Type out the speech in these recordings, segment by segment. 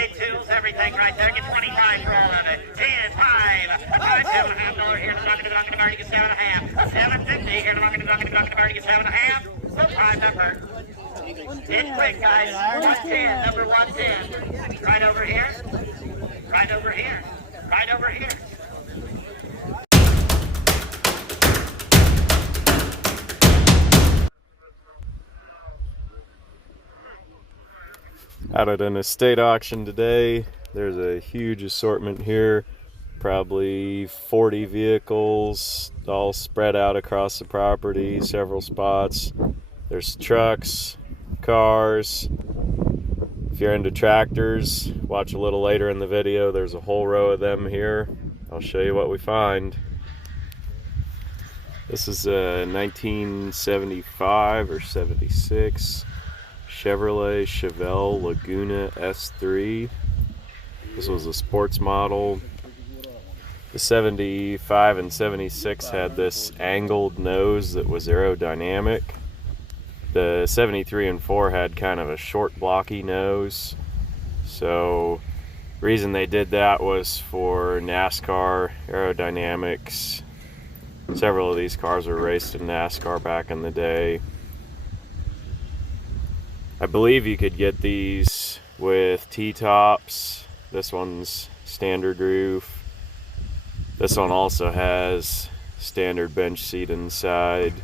Trade tools, everything right there. Get 25 for all of it. 10, 5, $7.5 here. The bucket, the bucket, get 7.5. $7.50 here. The bucket, the bucket, get 7.5. Prime number. It's quick, guys. 110, number 110. Right over here. Right over here. Right over here. Out at an estate auction today. There's a huge assortment here, probably 40 vehicles all spread out across the property, several spots. There's trucks, cars. If you're into tractors, watch a little later in the video. There's a whole row of them here. I'll show you what we find. This is a 1975 or 76 Chevrolet Chevelle Laguna S3. This was a sports model. The 75 and 76 had this angled nose that was aerodynamic. The 73 and 4 had kind of a short blocky nose. So the reason they did that was for NASCAR aerodynamics. Several of these cars were raced in NASCAR back in the day. I believe you could get these with T-tops. This one's standard roof. This one also has standard bench seat inside.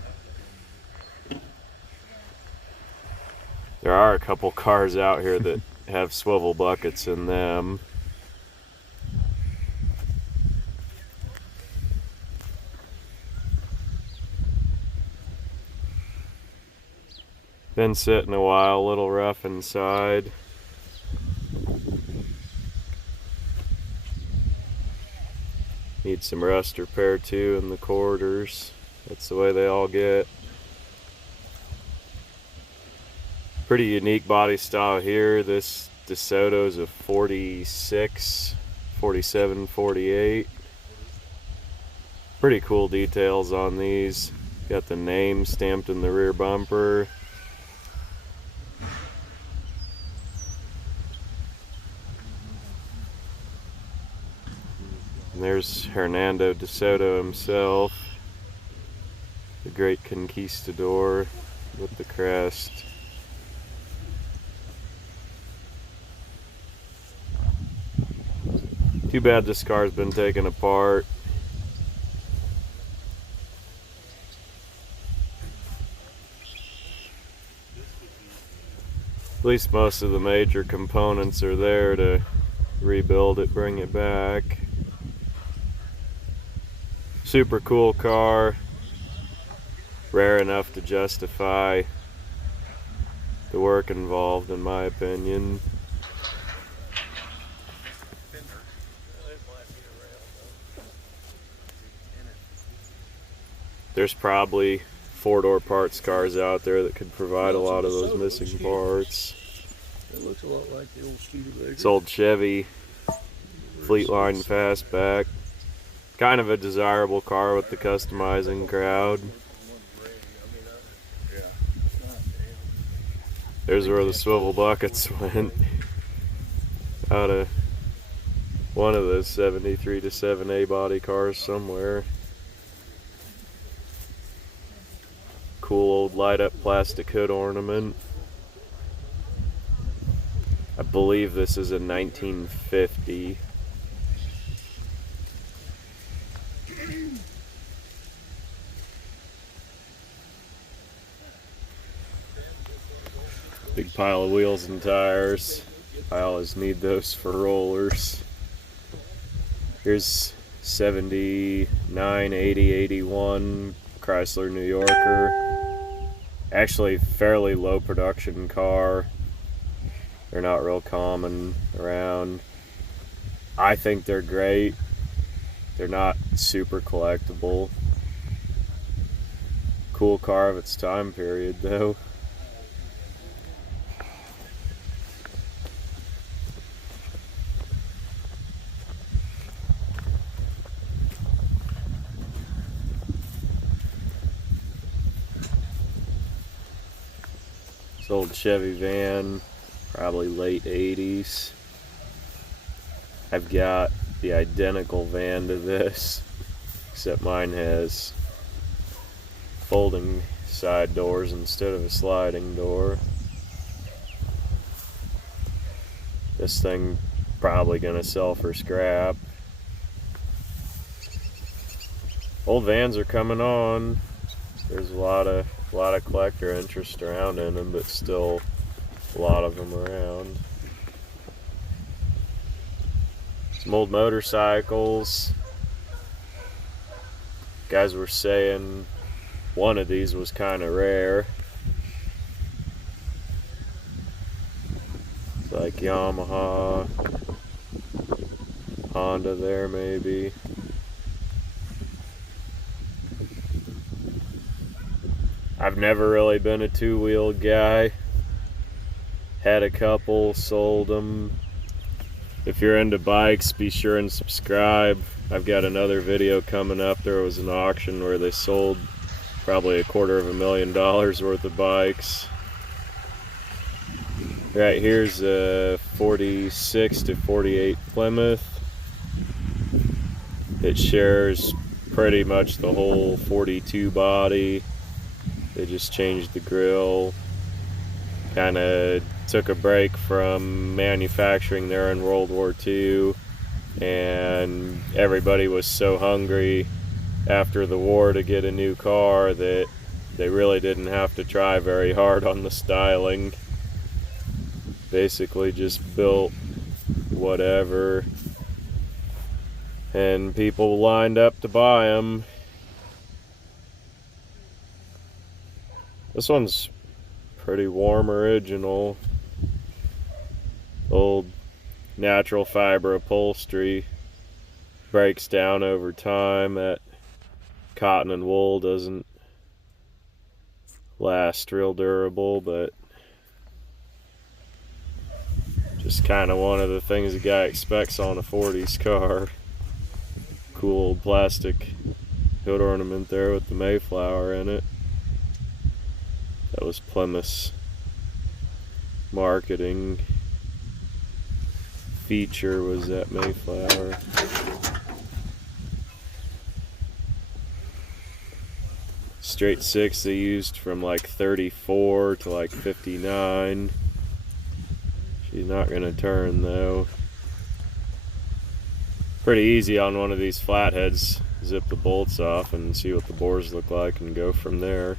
There are a couple cars out here that have swivel buckets in them. Been sitting a while, a little rough inside. Need some rust repair too in the quarters. That's the way they all get. Pretty unique body style here. This DeSoto's a 46, 47, 48. Pretty cool details on these. Got the name stamped in the rear bumper. And there's Hernando DeSoto himself, the great conquistador with the crest. Too bad this car's been taken apart. At least most of the major components are there to rebuild it, bring it back. Super cool car, rare enough to justify the work involved, in my opinion. There's probably four-door parts cars out there that could provide a lot of those missing parts. It looks a lot like the old Studebaker. It's old Chevy, Fleetline fastback. Kind of a desirable car with the customizing crowd. There's where the swivel buckets went. Out of one of those 73 to 7A body cars somewhere. Cool old light up plastic hood ornament. I believe this is a 1950. Big pile of wheels and tires. I always need those for rollers. Here's 79, 80, 81 Chrysler New Yorker. Actually fairly low production car. They're not real common around. I think they're great. They're not super collectible. Cool car of its time period though. This old Chevy van, probably late 80s. I've got the identical van to this, except mine has folding side doors instead of a sliding door. This thing probably gonna sell for scrap. Old vans are coming on. There's a lot of collector interest around in them, but still a lot of them around. Some old motorcycles. Guys were saying one of these was kind of rare. It's like Yamaha, Honda there maybe. I've never really been a two-wheeled guy. Had a couple, sold them. If you're into bikes, be sure and subscribe. I've got another video coming up. There was an auction where they sold probably $250,000 worth of bikes. Right here's a 46 to 48 Plymouth. It shares pretty much the whole 42 body. They just changed the grille. Kind of took a break from manufacturing there in World War II, and everybody was so hungry after the war to get a new car that they really didn't have to try very hard on the styling. Basically just built whatever, and people lined up to buy them. This one's pretty warm original. Old natural fiber upholstery. Breaks down over time. That cotton and wool doesn't last real durable, but just kind of one of the things a guy expects on a 40s car. Cool old plastic hood ornament there with the Mayflower in it. That was Plymouth's marketing feature, was that Mayflower. Straight six they used from like 34 to like 59. She's not gonna turn though. Pretty easy on one of these flatheads. Zip the bolts off and see what the bores look like and go from there.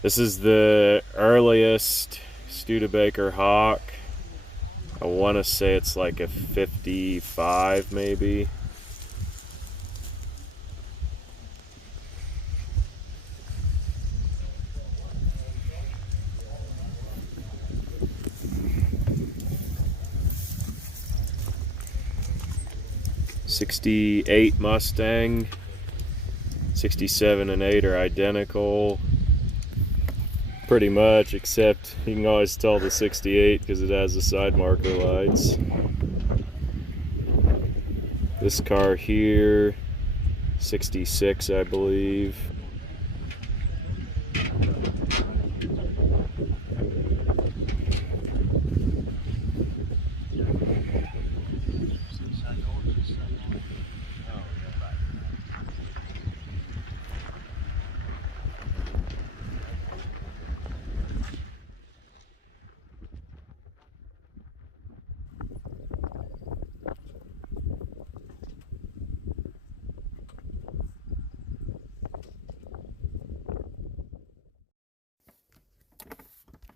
This is the earliest Studebaker Hawk. I want to say it's like a 55 maybe. '68 Mustang. 67 and 8 are identical. Pretty much, except you can always tell the 68 because it has the side marker lights. This car here, 66 I believe.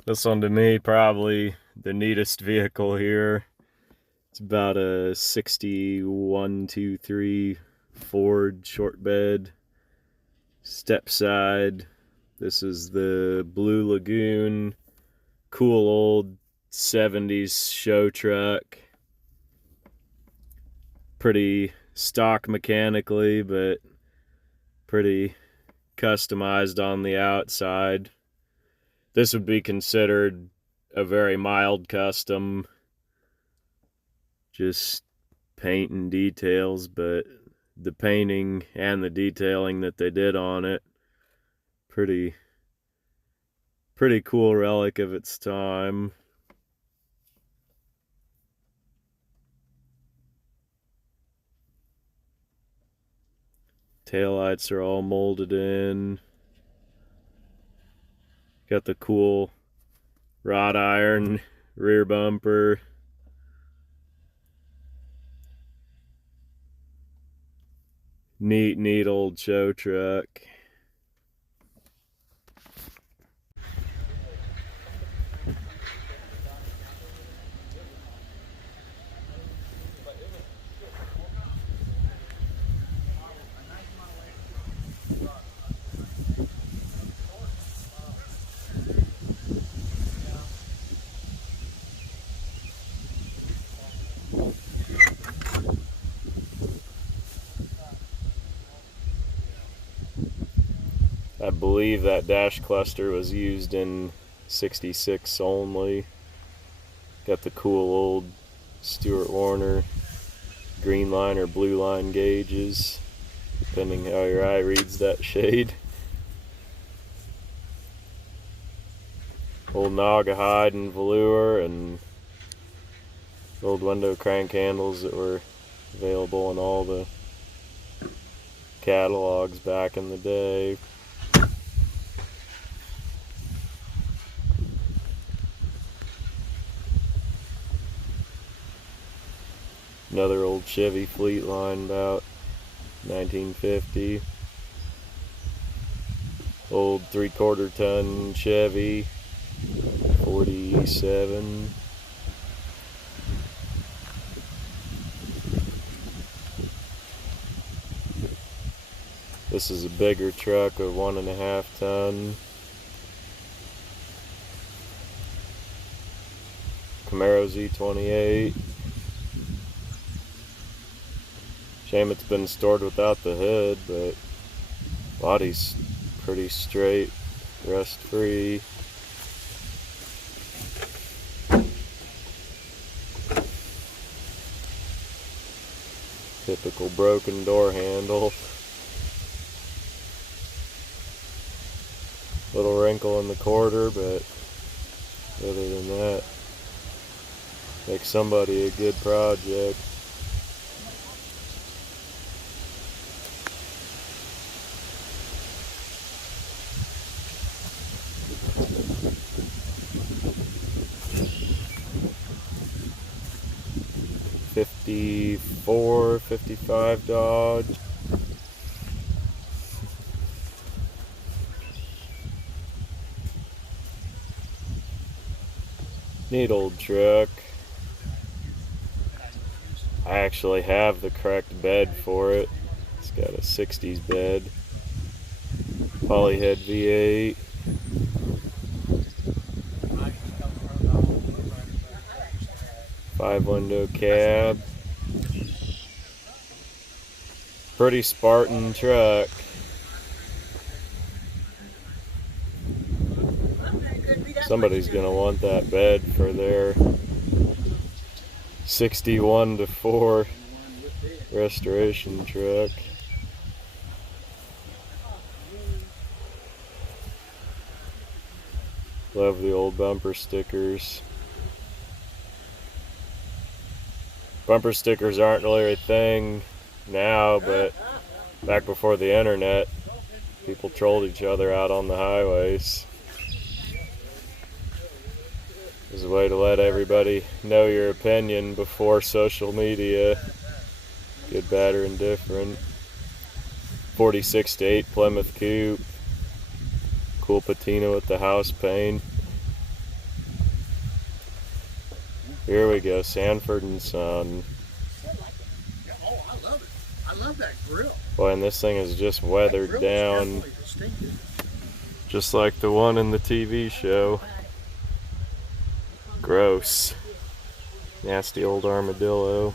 This one to me, probably the neatest vehicle here. It's about a 6123 Ford short bed, step side. This is the Blue Lagoon, cool old 70s show truck. Pretty stock mechanically, but pretty customized on the outside. This would be considered a very mild custom, just paint and details, but the painting and the detailing that they did on it, pretty cool relic of its time. Taillights are all molded in. Got the cool wrought iron rear bumper. Neat old show truck. I believe that dash cluster was used in 66 only. Got the cool old Stuart Warner green line or blue line gauges, depending how your eye reads that shade. Old Naugahyde and velour, and old window crank handles that were available in all the catalogs back in the day. Another old Chevy fleet line, about 1950. Old 3/4 ton Chevy, 47. This is a bigger truck, a 1.5 ton. Camaro Z28. Shame it's been stored without the hood, but body's pretty straight, rust free. Typical broken door handle. Little wrinkle in the quarter, but other than that, makes somebody a good project. '54, '55 Dodge. Neat old truck. I actually have the correct bed for it. It's got a 60s bed. Polyhead V8. Five-window cab. Pretty Spartan truck. Somebody's gonna want that bed for their 61-4 restoration truck. Love the old bumper stickers. Bumper stickers aren't really a thing now, but back before the internet, people trolled each other out on the highways. It was a way to let everybody know your opinion before social media. Good, bad, or indifferent. 46-8 Plymouth Coupe. Cool patina with the house paint. Here we go, Sanford and Son. Oh, I love it. I love that grill. Boy, and this thing is just weathered down, just like the one in the TV show. Gross. Nasty old armadillo.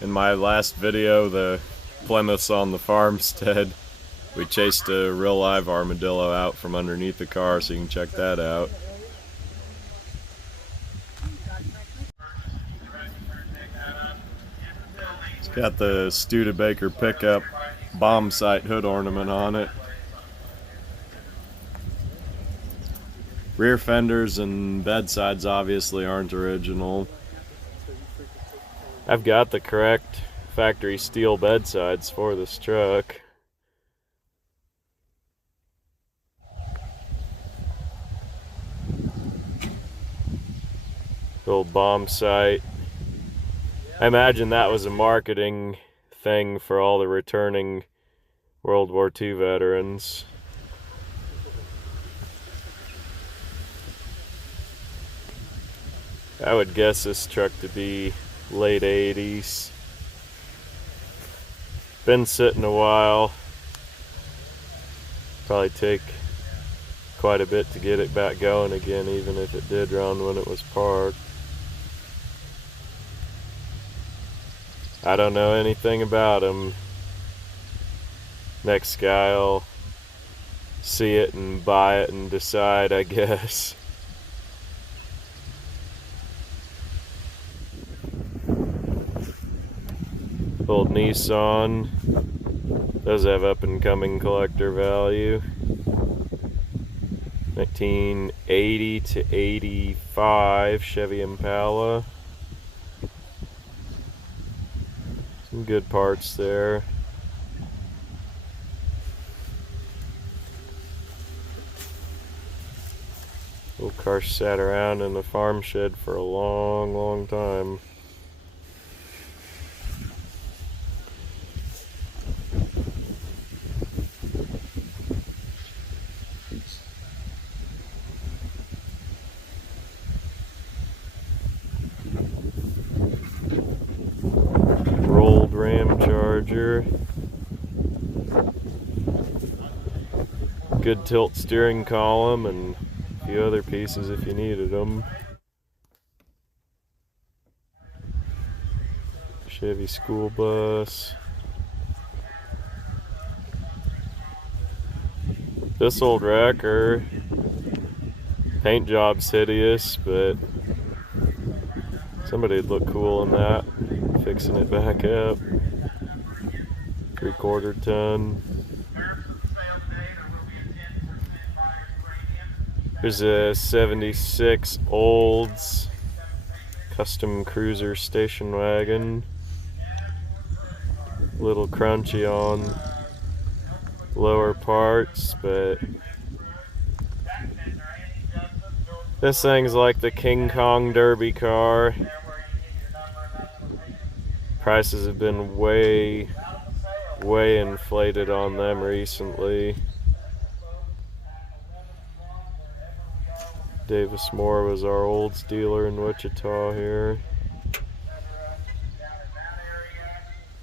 In my last video, the Plymouths on the farmstead, we chased a real live armadillo out from underneath the car, so you can check that out. It's got the Studebaker pickup bomb sight hood ornament on it. Rear fenders and bedsides obviously aren't original. I've got the correct factory steel bedsides for this truck. Old bomb sight. I imagine that was a marketing thing for all the returning World War II veterans. I would guess this truck to be late 80s. Been sitting a while. Probably take quite a bit to get it back going again, even if it did run when it was parked. I don't know anything about them. Next guy will see it and buy it and decide, I guess. Old Nissan. Does have up and coming collector value. 1980 to 85 Chevy Impala. Some good parts there. Old car sat around in the farm shed for a long time. Rolled Ram Charger. Good tilt steering column and a few other pieces if you needed them. Chevy school bus. This old wrecker, paint job's hideous, but somebody'd look cool in that, fixing it back up. 3/4 ton. There's a 76 Olds custom cruiser station wagon. A little crunchy on lower parts, but this thing's like the King Kong Derby car. Prices have been way inflated on them recently. Davis Moore was our Olds dealer in Wichita here.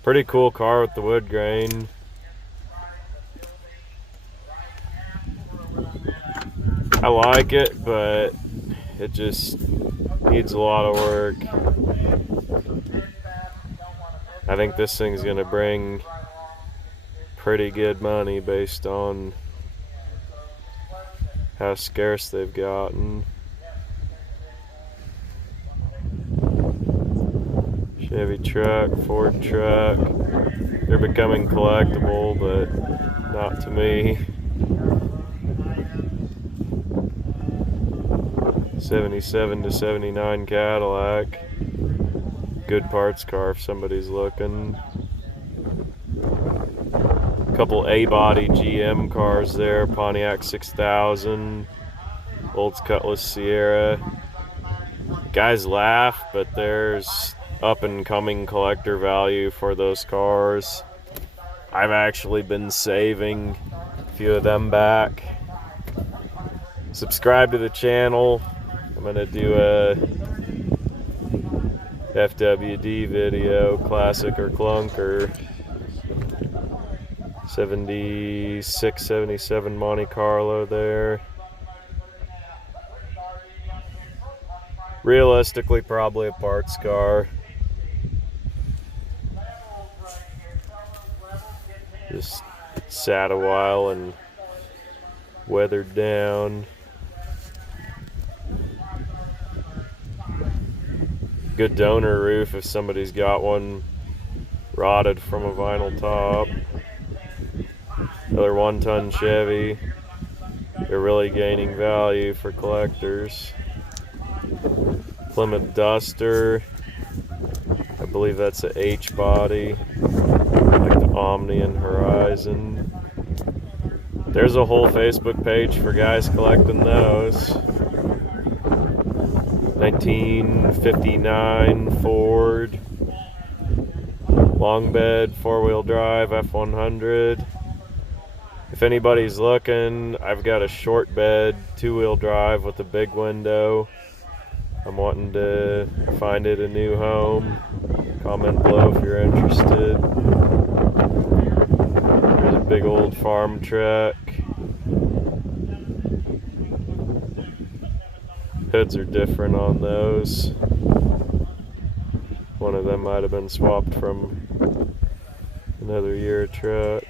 Pretty cool car with the wood grain. I like it, but it just needs a lot of work. I think this thing's gonna bring pretty good money based on how scarce they've gotten. Chevy truck, Ford truck. They're becoming collectible, but not to me. 77 to 79 Cadillac. Good parts car if somebody's looking. Couple A-body GM cars there. Pontiac 6000. Olds Cutlass Sierra. Guys laugh, but there's up and coming collector value for those cars. I've actually been saving a few of them back. Subscribe to the channel. I'm gonna do a FWD video, classic or clunker. 76, 77 Monte Carlo there. Realistically, probably a parts car. Just sat a while and weathered down. Good donor roof if somebody's got one, rotted from a vinyl top. Another 1-ton Chevy. They're really gaining value for collectors. Plymouth Duster. A believe that's a H-body, like the Omni and Horizon. There's a whole Facebook page for guys collecting those. 1959 Ford long bed 4-wheel drive F100. If anybody's looking, I've got a short bed 2-wheel drive with a big window. I'm wanting to find it a new home. Comment below if you're interested. There's a big old farm truck. Hoods are different on those. One of them might have been swapped from another year truck.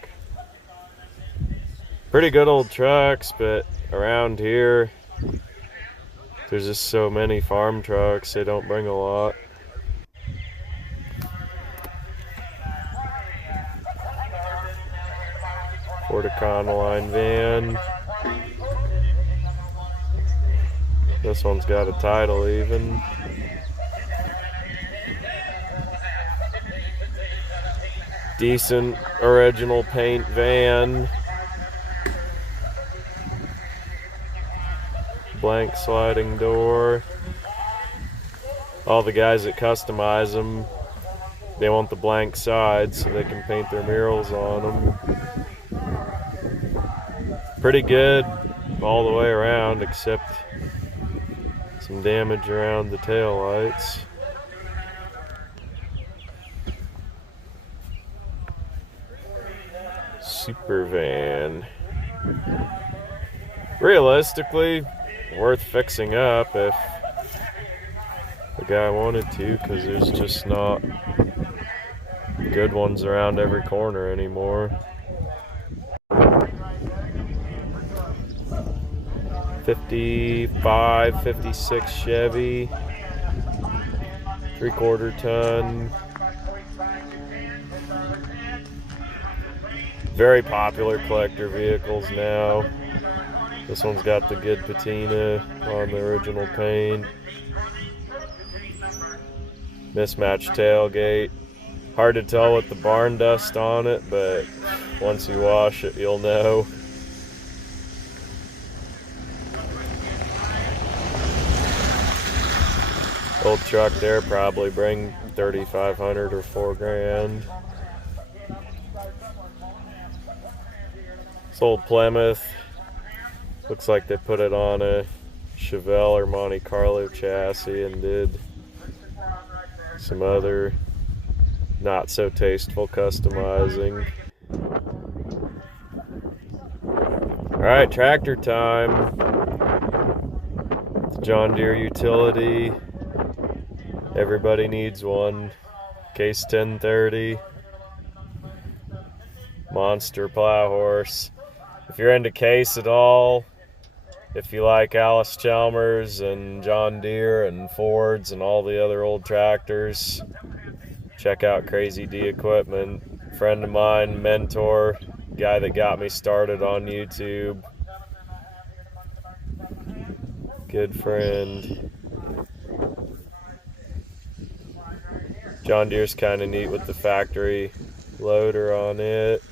Pretty good old trucks, but around here there's just so many farm trucks, they don't bring a lot. Ford Econoline van. This one's got a title even. Decent original paint van. Blank sliding door. All the guys that customize them, they want the blank sides so they can paint their murals on them. Pretty good all the way around, except some damage around the tail lights. Super van. Realistically, worth fixing up if the guy wanted to, because there's just not good ones around every corner anymore. 55, 56 Chevy, 3/4 ton. Very popular collector vehicles now. This one's got the good patina on the original paint. Mismatched tailgate. Hard to tell with the barn dust on it, but once you wash it, you'll know. Old truck there, probably bring 3,500 or $4,000. This old Plymouth, looks like they put it on a Chevelle or Monte Carlo chassis and did some other not so tasteful customizing. Alright, tractor time. It's a John Deere utility. Everybody needs one. Case 1030. Monster plow horse. If you're into Case at all, if you like Alice Chalmers and John Deere and Fords and all the other old tractors, check out Crazy D Equipment. Friend of mine, mentor, guy that got me started on YouTube. Good friend. John Deere's kind of neat with the factory loader on it.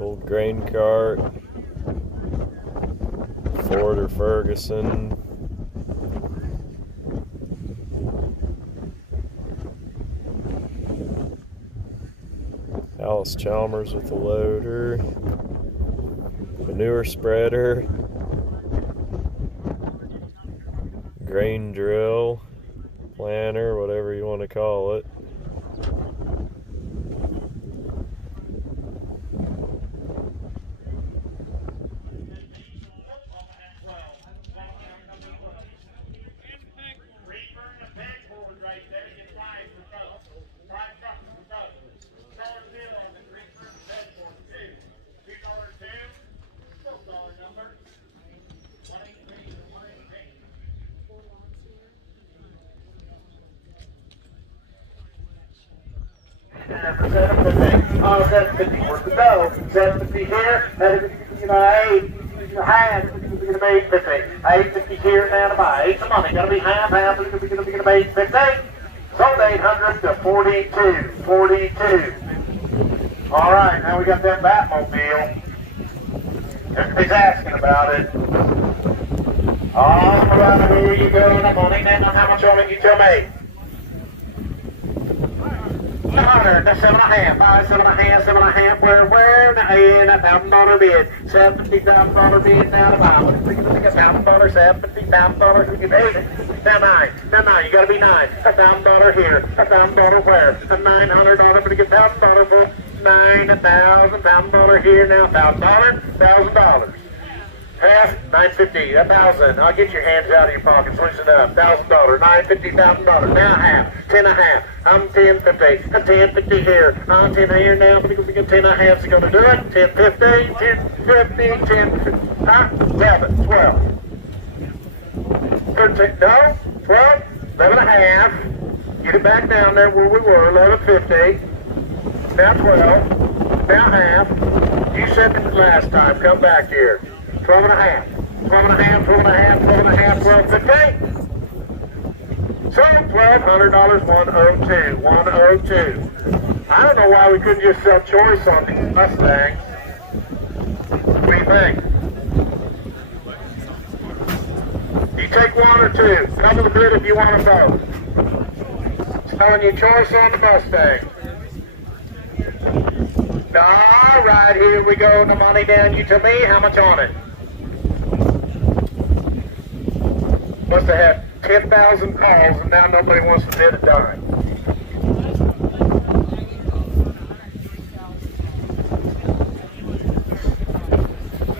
Old grain cart, Ford or Ferguson. Alice Chalmers with a loader, manure spreader, grain drill, planter, whatever you want to call it. 750 here, and you know, 8 half, it's going to be 850. 850 here now to buy. 8's the money. Going to be half, it's going to be 850. Sold 800 to 42. 42. All right, now we got that Batmobile. Everybody's asking about it. All right, here you go. The money. Now, how much on it? You tell me. 100, that's 7.5, 7.5, 7.5, where, and $1,000 bid, $70,000 bid now to buy. We can take $1,000, $70,000, we can pay it. Now 9, you gotta be 9, $1,000 here, $1,000 where, $900, but get $1,000 for 9, $1,000 here now, $1,000. Half, $950, 1,000. I'll get your hands out of your pockets. Listen up. $1,000, $950, $1,000. Now half, 10.5. I'm 10.50. I'm 10.50 here. I'm 10 here now. I'm going to get 10.5. Is going to do it? 10.50, 10.50, 10. Huh? 11, 12. 13. No, 12, 11.5. Get it back down there where we were. 11.50. Now 12. Now half. You said it last time. Come back here. 12.5, 12.5, 12.5, 12.5, 12.50. So $1,200, 102, 102. I don't know why we couldn't just sell choice on these Mustangs. What do you think? You take one or two. Come to the bid if you want them both. Selling you choice on the Mustang. All right, here we go. The money down. You tell me how much on it. Must have had 10,000 calls, and now nobody wants to bid a dime.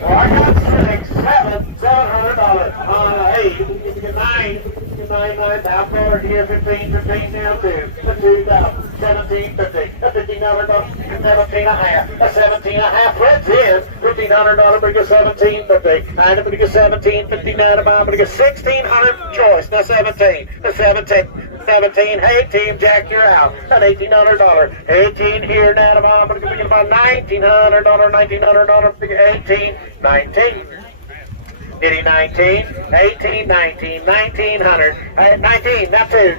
Well, I got $700. 8, you get 9, $9,000 here, 15 now, 2,000, 17.50, $1,500, 17.5, 17.5, Fred's in, $1,500, but get 17.50, I'm going to get 17.59, I'm going to get 1,600 choice, now 17, 17, hey team Jack, you're out, at $1,800, 18 here now, I'm going to get about $1,900, 18, 19. 19, 18, 19, 1900, 19, not 2,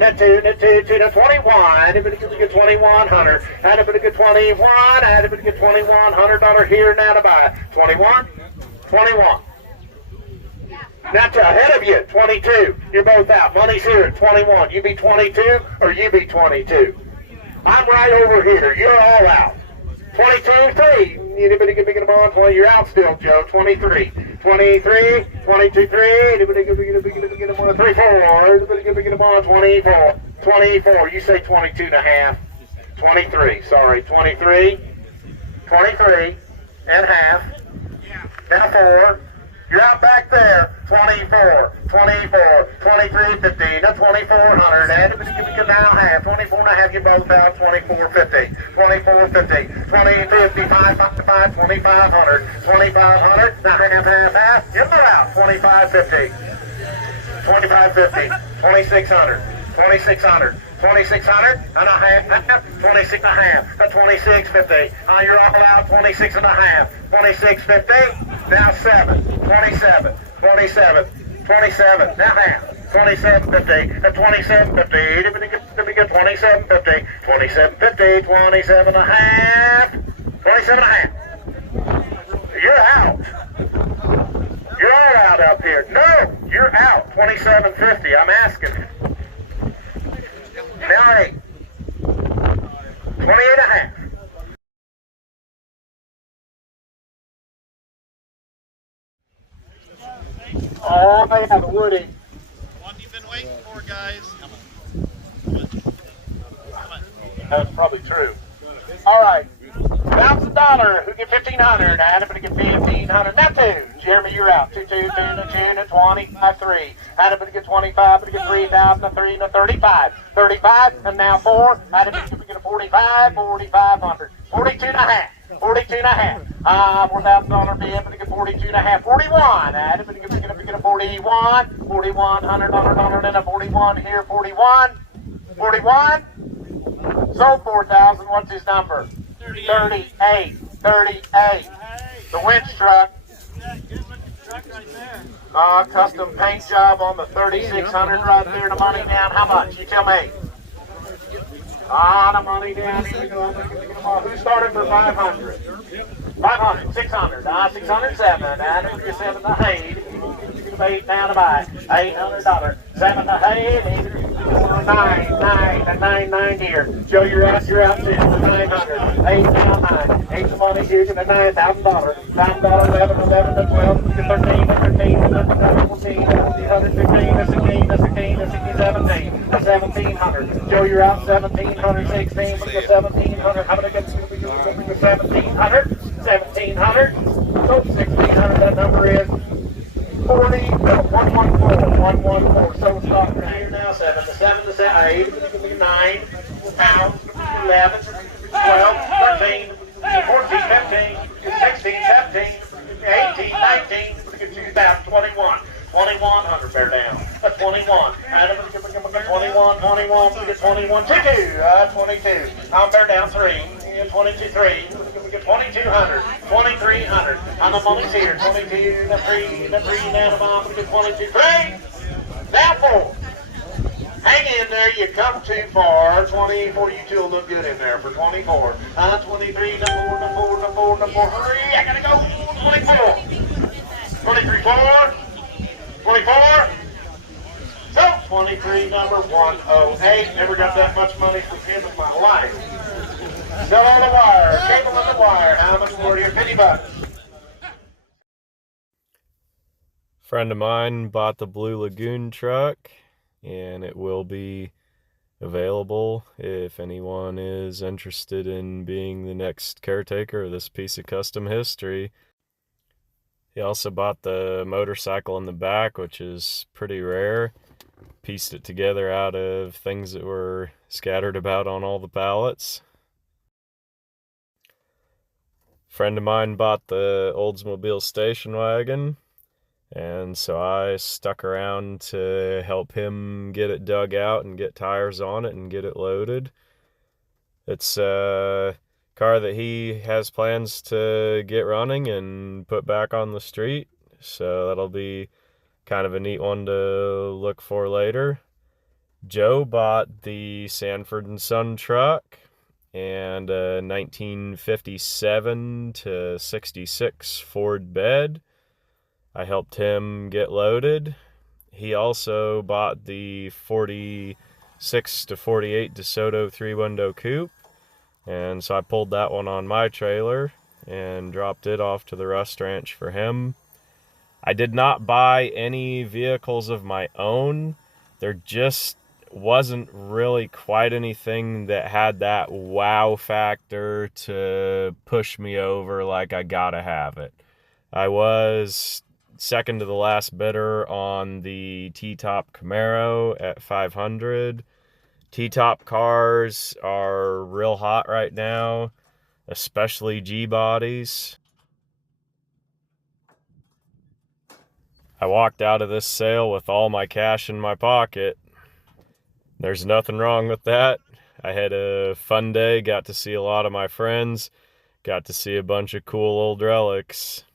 21, everybody get 2,100, everybody get 21, everybody get $2,100 here now to buy, 21, 21. Not ahead of you, 22, you're both out, money's here at 21, you be 22 or you be 22. I'm right over here, you're all out. 22, 3. Anybody can pick it up on 20? You're out still, Joe. 23. 23, 22, 3. Anybody can pick it up on 3, 4. Anybody can pick it up on 24. 24. You say 22 and a half. 23. Sorry. 23. 23 and a half. Now 4. You're out back there. 24, 24, 23, 15, now 2,400. Anybody can pick it now half. 24 and a half. You both out. 24.50. 24.50. 20.55, 55, 2,500. 2,500. Now half. You're not out. 25.50. 25.50. 2,600. 2,600. 2,600 and a half, 26 and a half, 26.50. You're all out, 26 and a half, 26.50. Now 7, 27, 27, 27. Now half, 27.50, 27.50. Let me get 27.50, 27.50, 27 and a half, 27 and a half. You're out. You're all out up here. No, you're out. 27.50. I'm asking you. Now 8. 28 and a half. Oh, they have a Woody. One you've been waiting for, guys. That's probably true. All right. $1,000. Who get 1,500? Anybody get 1,500? Now 2. Jeremy, you're out. 2, 2, 2, 25, 3. Anybody get 25? Anybody get 3,000? 3, 35. 35. And now 4. Anybody get a 45? 4,500. 42 and a half. 42 and a half. $4,000 bid. Anybody get 42 and a half. 41. Anybody get a 41? $4,100 and a 41 here. 41. 41. Sold 4,000. What's his number? 38. 38. The winch truck. Custom paint job on the 3600 right there. The money down. How much? You tell me. The money down. Here we go. Who started for 500? 500, 600, 607, 907 to Hayde. 8 down to buy. $800. 7 to Hayde. 9 here. Joe, you're out too. 900. 8 down 9. 8 the money here to the $9,000. $9, 11 to 12, to 13 to 13 to 14, 15 to 16 to 16 to 17 to 1700. Joe, you're out 1700, 16 to 1700. How many get to 1700? 1700. So 1600, that number is 40, 114, 114. So stop right here now. 7 to 7 to 8, 9, 11, 12, 13, 14, 15, 16, 17, 18, 19, 2021. 2100, bear down. 21. Adam, 21, 21, 22. 22. I'm bear down 3. 22, 3. 2200. 2300. On the money's here. 22, the 3, down the bottom. 22, 3. Now 4. Hang in there, you come too far. 24, you two will look good in there for 24. 23, the 4. Hurry, I gotta go. 24. 23, 4. 24. So, 23, number 108. Never got that much money from him in my life. Still on the wire. Cable on the wire. How much more to your $50? Friend of mine bought the Blue Lagoon truck, and it will be available if anyone is interested in being the next caretaker of this piece of custom history. He also bought the motorcycle in the back, which is pretty rare. Pieced it together out of things that were scattered about on all the pallets. Friend of mine bought the Oldsmobile station wagon, and so I stuck around to help him get it dug out and get tires on it and get it loaded. It's a car that he has plans to get running and put back on the street, so that'll be kind of a neat one to look for later. Joe bought the Sanford and Son truck and a 1957 to 66 Ford bed. I helped him get loaded. He also bought the 46 to 48 DeSoto 3-window coupe, and so I pulled that one on my trailer and dropped it off to the Rust Ranch for him. I did not buy any vehicles of my own. There just wasn't really quite anything that had that wow factor to push me over like I gotta have it. I was second to the last bidder on the T-Top Camaro at $500. T-Top cars are real hot right now, especially G-bodies. I walked out of this sale with all my cash in my pocket. There's nothing wrong with that. I had a fun day, got to see a lot of my friends, got to see a bunch of cool old relics.